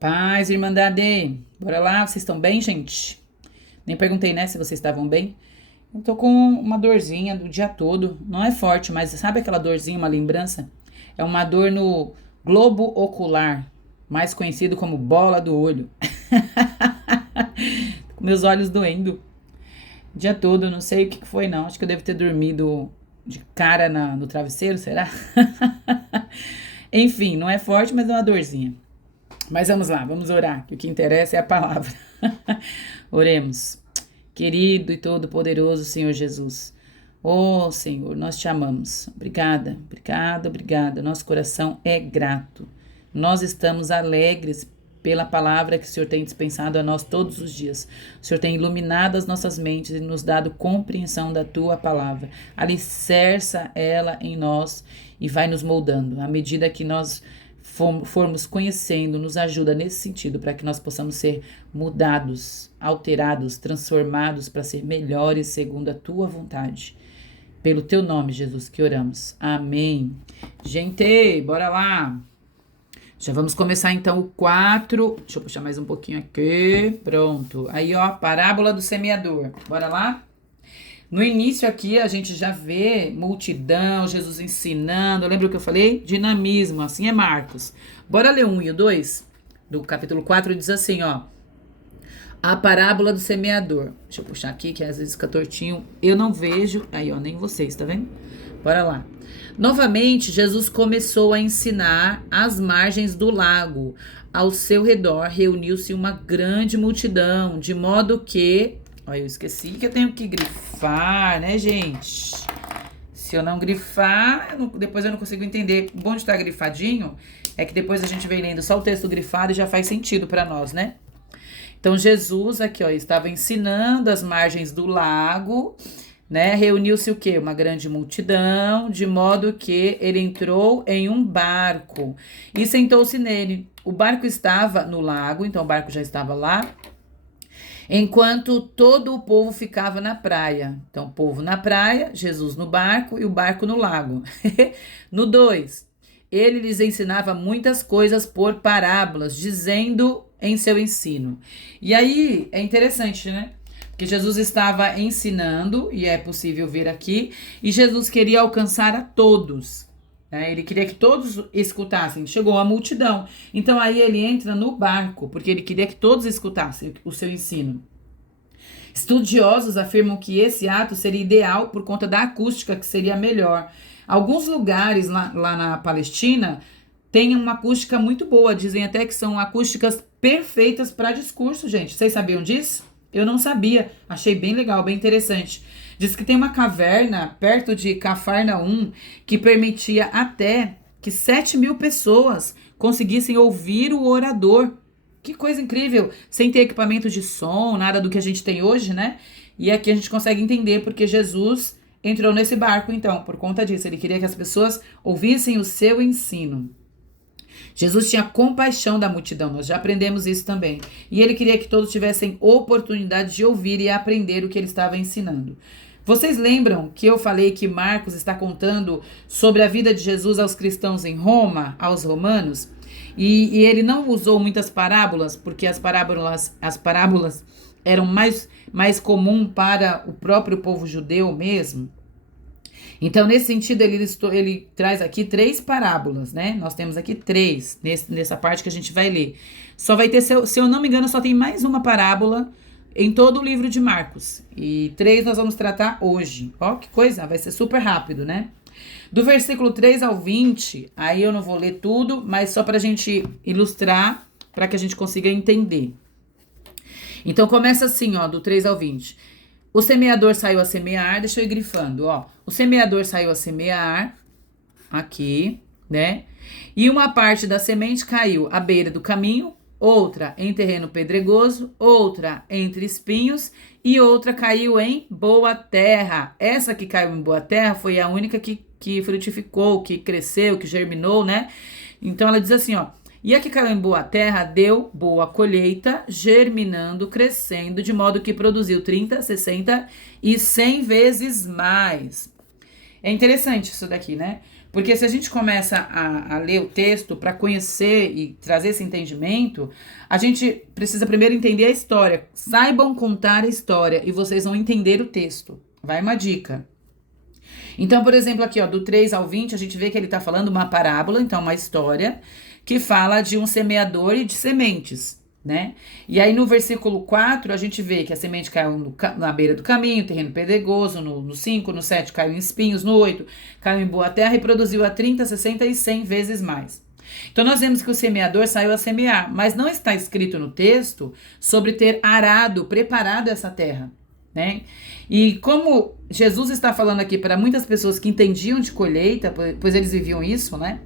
Paz, Irmandade. Bora lá, vocês estão bem, gente? Nem perguntei, né, se vocês estavam bem. Eu tô com uma dorzinha do dia todo. Não é forte, mas sabe aquela dorzinha, uma lembrança? É uma dor no globo ocular, mais conhecido como bola do olho. Com meus olhos doendo o dia todo, eu não sei o que foi, não. Acho que eu devo ter dormido de cara no travesseiro, será? Enfim, não é forte, mas é uma dorzinha. Mas vamos lá, vamos orar, que o que interessa é a palavra. Oremos. Querido e todo-poderoso Senhor Jesus. Oh, Senhor, nós te amamos. Obrigada, obrigada, obrigada. Nosso coração é grato. Nós estamos alegres pela palavra que o Senhor tem dispensado a nós todos os dias. O Senhor tem iluminado as nossas mentes e nos dado compreensão da tua palavra. Alicerça ela em nós e vai nos moldando. À medida que nós formos conhecendo, nos ajuda nesse sentido, para que nós possamos ser mudados, alterados, transformados para ser melhores segundo a tua vontade. Pelo teu nome, Jesus, que oramos. Amém. Gente, bora lá. Já vamos começar então o 4. Deixa eu puxar mais um pouquinho aqui. Pronto. Aí, ó, parábola do semeador. Bora lá? No início aqui a gente já vê multidão, Jesus ensinando. Lembra o que eu falei? Dinamismo, assim é Marcos. Bora ler o 1 e o 2 do capítulo 4, diz assim, ó. A parábola do semeador. Deixa eu puxar aqui, que às vezes fica tortinho. Eu não vejo. Aí, ó, nem vocês, tá vendo? Bora lá. Novamente, Jesus começou a ensinar às margens do lago. Ao seu redor reuniu-se uma grande multidão, de modo que... Olha, eu esqueci que eu tenho que grifar, né, gente? Se eu não grifar, depois eu não consigo entender. O bom de estar grifadinho é que depois a gente vem lendo só o texto grifado e já faz sentido para nós, né? Então, Jesus aqui, ó, estava ensinando às margens do lago, né? Reuniu-se o quê? Uma grande multidão, de modo que ele entrou em um barco e sentou-se nele. O barco estava no lago, então o barco já estava lá, enquanto todo o povo ficava na praia. Então, o povo na praia, Jesus no barco e o barco no lago. No 2, ele lhes ensinava muitas coisas por parábolas, dizendo em seu ensino. E aí, é interessante, né? Porque Jesus estava ensinando, e é possível ver aqui, e Jesus queria alcançar a todos. Né? Ele queria que todos escutassem. Chegou a multidão. Então aí ele entra no barco, porque ele queria que todos escutassem o seu ensino. Estudiosos afirmam que esse ato seria ideal por conta da acústica, que seria melhor. Alguns lugares lá na Palestina têm uma acústica muito boa. Dizem até que são acústicas perfeitas para discurso, gente. Vocês sabiam disso? Eu não sabia. Achei bem legal, bem interessante. Diz que tem uma caverna perto de Cafarnaum que permitia até que 7.000 pessoas conseguissem ouvir o orador. Que coisa incrível, sem ter equipamento de som, nada do que a gente tem hoje, né? E aqui a gente consegue entender porque Jesus entrou nesse barco, então, por conta disso. Ele queria que as pessoas ouvissem o seu ensino. Jesus tinha compaixão da multidão, nós já aprendemos isso também. E ele queria que todos tivessem oportunidade de ouvir e aprender o que ele estava ensinando. Vocês lembram que eu falei que Marcos está contando sobre a vida de Jesus aos cristãos em Roma, aos romanos? E ele não usou muitas parábolas, porque as parábolas eram mais comum para o próprio povo judeu mesmo. Então, nesse sentido, ele traz aqui 3 parábolas, né? Nós temos aqui 3, nessa parte que a gente vai ler. Só vai ter, se eu não me engano, só tem mais uma parábola em todo o livro de Marcos. E 3 nós vamos tratar hoje. Ó, que coisa, vai ser super rápido, né? Do versículo 3 ao 20, aí eu não vou ler tudo, mas só para a gente ilustrar, para que a gente consiga entender. Então, começa assim, ó, do 3 ao 20. O semeador saiu a semear, deixa eu ir grifando, ó. O semeador saiu a semear, aqui, né? E uma parte da semente caiu à beira do caminho, outra em terreno pedregoso, outra entre espinhos e outra caiu em boa terra. Essa que caiu em boa terra foi a única que frutificou, que cresceu, que germinou, né? Então ela diz assim, ó. E a que caiu em boa terra deu boa colheita, germinando, crescendo, de modo que produziu 30, 60 e 100 vezes mais. É interessante isso daqui, né? Porque se a gente começa a ler o texto para conhecer e trazer esse entendimento, a gente precisa primeiro entender a história. Saibam contar a história e vocês vão entender o texto. Vai uma dica. Então, por exemplo, aqui, ó, do 3 ao 20, a gente vê que ele está falando uma parábola, então uma história, que fala de um semeador e de sementes, né? E aí no versículo 4, a gente vê que a semente caiu na beira do caminho, terreno pedregoso, no 5, no 7 caiu em espinhos, no 8 caiu em boa terra e produziu a 30, 60 e 100 vezes mais. Então nós vemos que o semeador saiu a semear, mas não está escrito no texto sobre ter arado, preparado essa terra, né? E como Jesus está falando aqui para muitas pessoas que entendiam de colheita, pois eles viviam isso, né?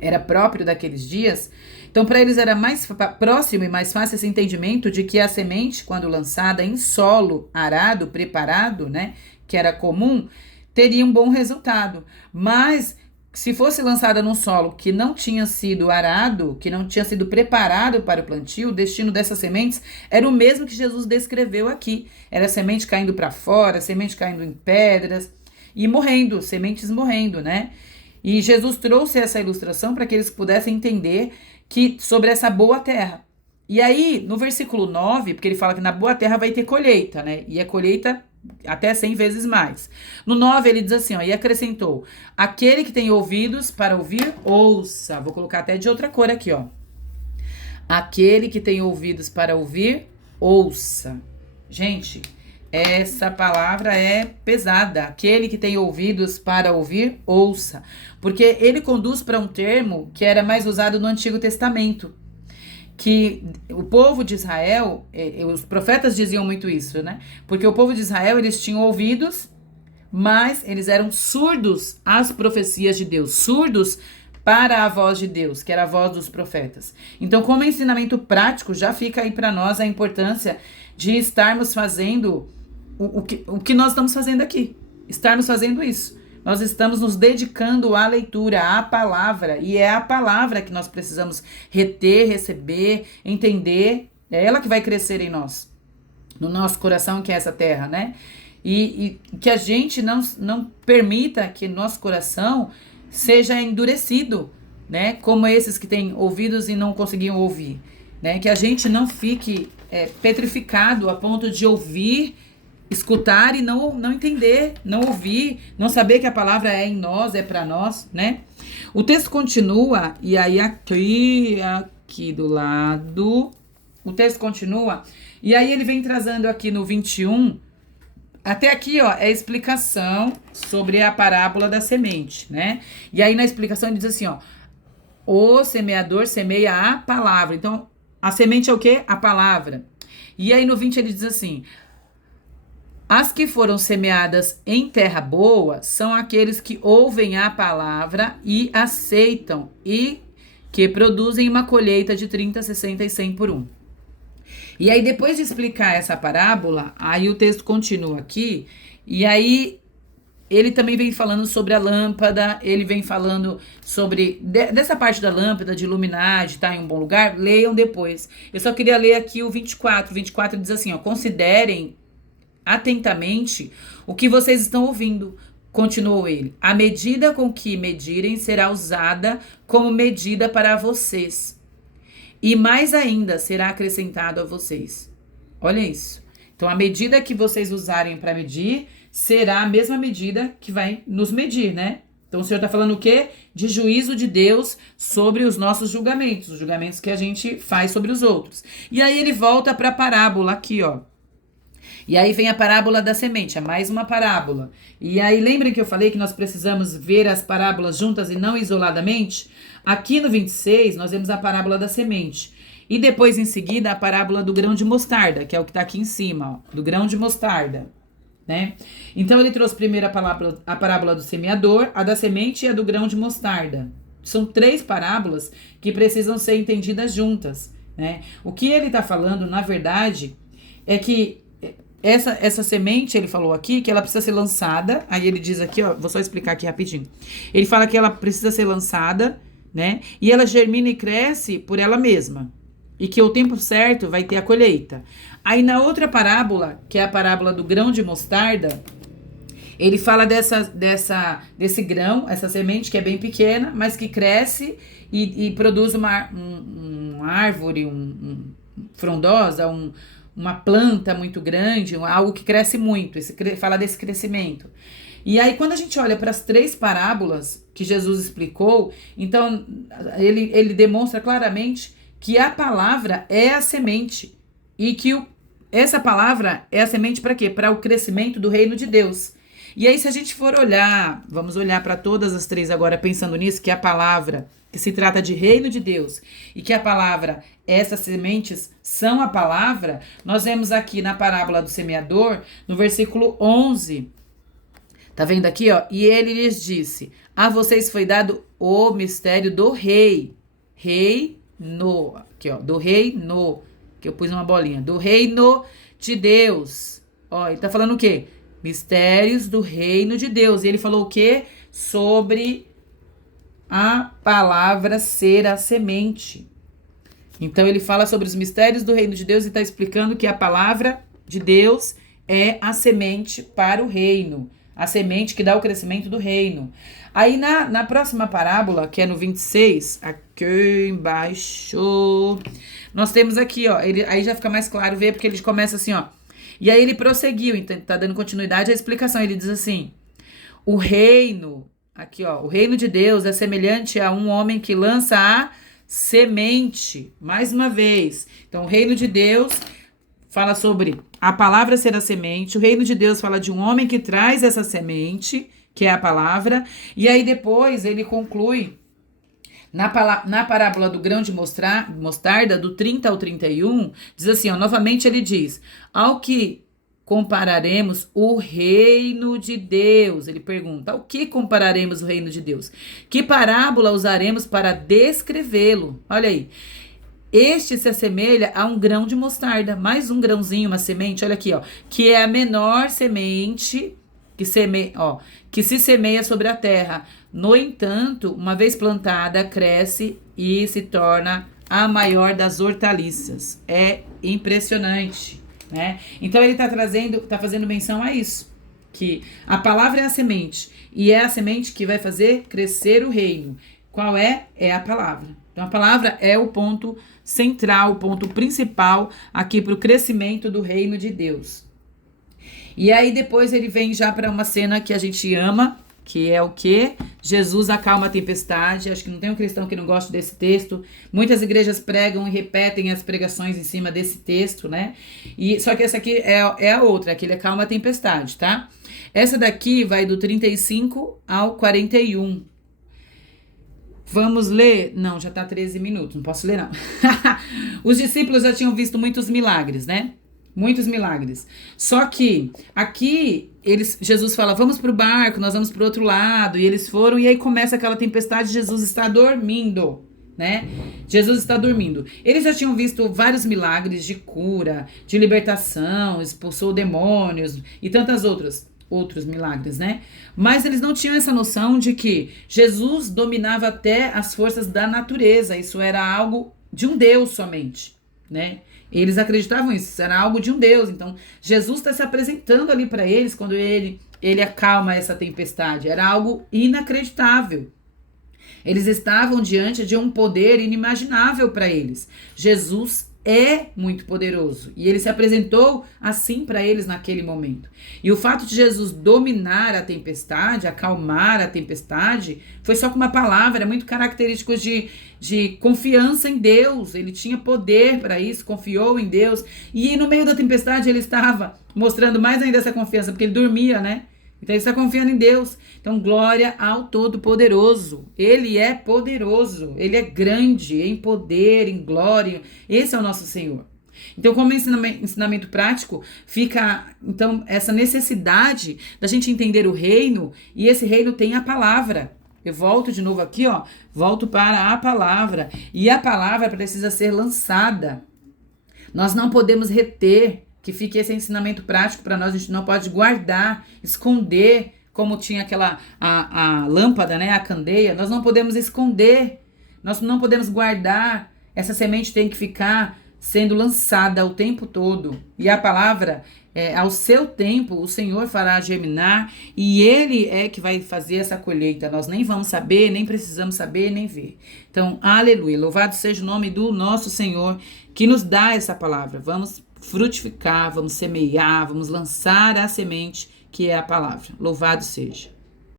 Era próprio daqueles dias. Então, para eles era mais próximo e mais fácil esse entendimento de que a semente, quando lançada em solo arado, preparado, né, que era comum, teria um bom resultado. Mas se fosse lançada num solo que não tinha sido arado, que não tinha sido preparado para o plantio, o destino dessas sementes era o mesmo que Jesus descreveu aqui. Era semente caindo para fora, semente caindo em pedras e morrendo, sementes morrendo, né? E Jesus trouxe essa ilustração para que eles pudessem entender que sobre essa boa terra. E aí, no versículo 9, porque ele fala que na boa terra vai ter colheita, né? E a colheita até 100 vezes mais. No 9 ele diz assim, ó, e acrescentou, aquele que tem ouvidos para ouvir, ouça. Vou colocar até de outra cor aqui, ó. Aquele que tem ouvidos para ouvir, ouça. Gente, essa palavra é pesada. Aquele que tem ouvidos para ouvir, ouça. Porque ele conduz para um termo que era mais usado no Antigo Testamento. Que o povo de Israel, os profetas diziam muito isso, né? Porque o povo de Israel, eles tinham ouvidos, mas eles eram surdos às profecias de Deus, surdos para a voz de Deus, que era a voz dos profetas. Então, como ensinamento prático, já fica aí para nós a importância de estarmos fazendo o que nós estamos fazendo aqui. Estarmos fazendo isso. Nós estamos nos dedicando à leitura, à palavra, e é a palavra que nós precisamos reter, receber, entender. É ela que vai crescer em nós, no nosso coração, que é essa terra, né? E que a gente não permita que nosso coração seja endurecido, né? Como esses que têm ouvidos e não conseguiam ouvir, né? Que a gente não fique petrificado a ponto de ouvir, escutar e não entender, não ouvir, não saber que a palavra é em nós, é para nós, né? O texto continua, e aí aqui do lado, o texto continua, e aí ele vem trazendo aqui no 21, até aqui, ó, é a explicação sobre a parábola da semente, né? E aí na explicação ele diz assim, ó, o semeador semeia a palavra. Então, a semente é o quê? A palavra. E aí no 20 ele diz assim, as que foram semeadas em terra boa são aqueles que ouvem a palavra e aceitam e que produzem uma colheita de 30, 60 e 100 por um. E aí depois de explicar essa parábola, aí o texto continua aqui, e aí ele também vem falando sobre a lâmpada, ele vem falando sobre dessa parte da lâmpada, de iluminar, de estar em um bom lugar, leiam depois. Eu só queria ler aqui o 24. O 24 diz assim, ó, considerem atentamente o que vocês estão ouvindo, continuou ele. A medida com que medirem será usada como medida para vocês. E mais ainda será acrescentado a vocês. Olha isso. Então, a medida que vocês usarem para medir será a mesma medida que vai nos medir, né? Então, o Senhor está falando o quê? De juízo de Deus sobre os nossos julgamentos, os julgamentos que a gente faz sobre os outros. E aí ele volta para a parábola aqui, ó. E aí vem a parábola da semente, é mais uma parábola. E aí lembrem que eu falei que nós precisamos ver as parábolas juntas e não isoladamente? Aqui no 26 nós vemos a parábola da semente. E depois em seguida a parábola do grão de mostarda, que é o que está aqui em cima, ó, do grão de mostarda, né? Então ele trouxe primeiro a parábola do semeador, a da semente e a do grão de mostarda. São 3 parábolas que precisam ser entendidas juntas, né? O que ele está falando, na verdade, é que essa semente, ele falou aqui, que ela precisa ser lançada. Aí ele diz aqui, ó, vou só explicar aqui rapidinho. Ele fala que ela precisa ser lançada, né? E ela germina e cresce por ela mesma. E que o tempo certo vai ter a colheita. Aí na outra parábola, que é a parábola do grão de mostarda, Ele fala desse grão, essa semente que é bem pequena, mas que cresce e produz uma árvore, frondosa, uma planta muito grande, algo que cresce muito. Fala desse crescimento. E aí, quando a gente olha para as 3 parábolas que Jesus explicou, então ele demonstra claramente que a palavra é a semente e que essa palavra é a semente para quê? Para o crescimento do reino de Deus. E aí, se a gente for olhar, vamos olhar para todas as 3 agora, pensando nisso, que a palavra, que se trata de reino de Deus, e que a palavra, essas sementes são a palavra, nós vemos aqui na parábola do semeador, no versículo 11, tá vendo aqui, ó? E ele lhes disse, a vocês foi dado o mistério do reino, aqui ó, do reino, que eu pus uma bolinha, do reino de Deus. Ó, ele tá falando o quê? Mistérios do reino de Deus. E ele falou o quê? Sobre a palavra ser a semente. Então ele fala sobre os mistérios do reino de Deus e está explicando que a palavra de Deus é a semente para o reino. A semente que dá o crescimento do reino. Aí na próxima parábola, que é no 26, aqui embaixo, nós temos aqui, ó, aí já fica mais claro ver, porque ele começa assim, ó. E aí ele prosseguiu, então tá dando continuidade à explicação. Ele diz assim, o reino, aqui ó, o reino de Deus é semelhante a um homem que lança a semente. Mais uma vez. Então o reino de Deus fala sobre a palavra ser a semente. O reino de Deus fala de um homem que traz essa semente, que é a palavra. E aí depois ele conclui na parábola do grão de mostarda, do 30 ao 31, diz assim, ó, novamente ele diz, ao que compararemos o reino de Deus? Ele pergunta, ao que compararemos o reino de Deus? Que parábola usaremos para descrevê-lo? Olha aí, este se assemelha a um grão de mostarda, mais um grãozinho, uma semente, olha aqui, ó, que é a menor semente que se semeia sobre a terra. No entanto, uma vez plantada, cresce e se torna a maior das hortaliças. É impressionante, né? Então ele está fazendo menção a isso, que a palavra é a semente e é a semente que vai fazer crescer o reino. Qual é? É a palavra. Então a palavra é o ponto central, o ponto principal aqui para o crescimento do reino de Deus. E aí depois ele vem já para uma cena que a gente ama, que é o quê? Jesus acalma a tempestade. Acho que não tem um cristão que não goste desse texto. Muitas igrejas pregam e repetem as pregações em cima desse texto, né? Só que essa aqui é a outra, que ele acalma a tempestade, tá? Essa daqui vai do 35 ao 41. Vamos ler? Não, já tá 13 minutos, não posso ler não. Os discípulos já tinham visto muitos milagres, né? Muitos milagres. Só que aqui Jesus fala, vamos pro barco, nós vamos pro outro lado. E eles foram, e aí começa aquela tempestade, Jesus está dormindo, né? Jesus está dormindo. Eles já tinham visto vários milagres de cura, de libertação, expulsou demônios e tantas outros milagres, né? Mas eles não tinham essa noção de que Jesus dominava até as forças da natureza. Isso era algo de um Deus somente, né? Eles acreditavam isso era algo de um Deus. Então, Jesus está se apresentando ali para eles quando ele acalma essa tempestade. Era algo inacreditável. Eles estavam diante de um poder inimaginável para eles. Jesus é muito poderoso e ele se apresentou assim para eles naquele momento. E o fato de Jesus dominar a tempestade, acalmar a tempestade, foi só com uma palavra, é muito característico de confiança em Deus. Ele tinha poder para isso, confiou em Deus. E no meio da tempestade ele estava mostrando mais ainda essa confiança, porque ele dormia, né? Então ele está confiando em Deus. Então glória ao Todo-Poderoso. Ele é poderoso, ele é grande em poder, em glória. Esse é o nosso Senhor. Então, como ensinamento prático, fica então essa necessidade da gente entender o reino, e esse reino tem a palavra. Eu volto de novo aqui, ó, volto para a palavra. E a palavra precisa ser lançada. Nós não podemos reter, que fique esse ensinamento prático para nós. A gente não pode guardar, esconder, como tinha a lâmpada, né, a candeia. Nós não podemos esconder, nós não podemos guardar. Essa semente tem que ficar sendo lançada o tempo todo. E a palavra ao seu tempo, o Senhor fará germinar e Ele é que vai fazer essa colheita. Nós nem vamos saber, nem precisamos saber, nem ver. Então, aleluia. Louvado seja o nome do nosso Senhor que nos dá essa palavra. Vamos frutificar, vamos semear, vamos lançar a semente que é a palavra. Louvado seja.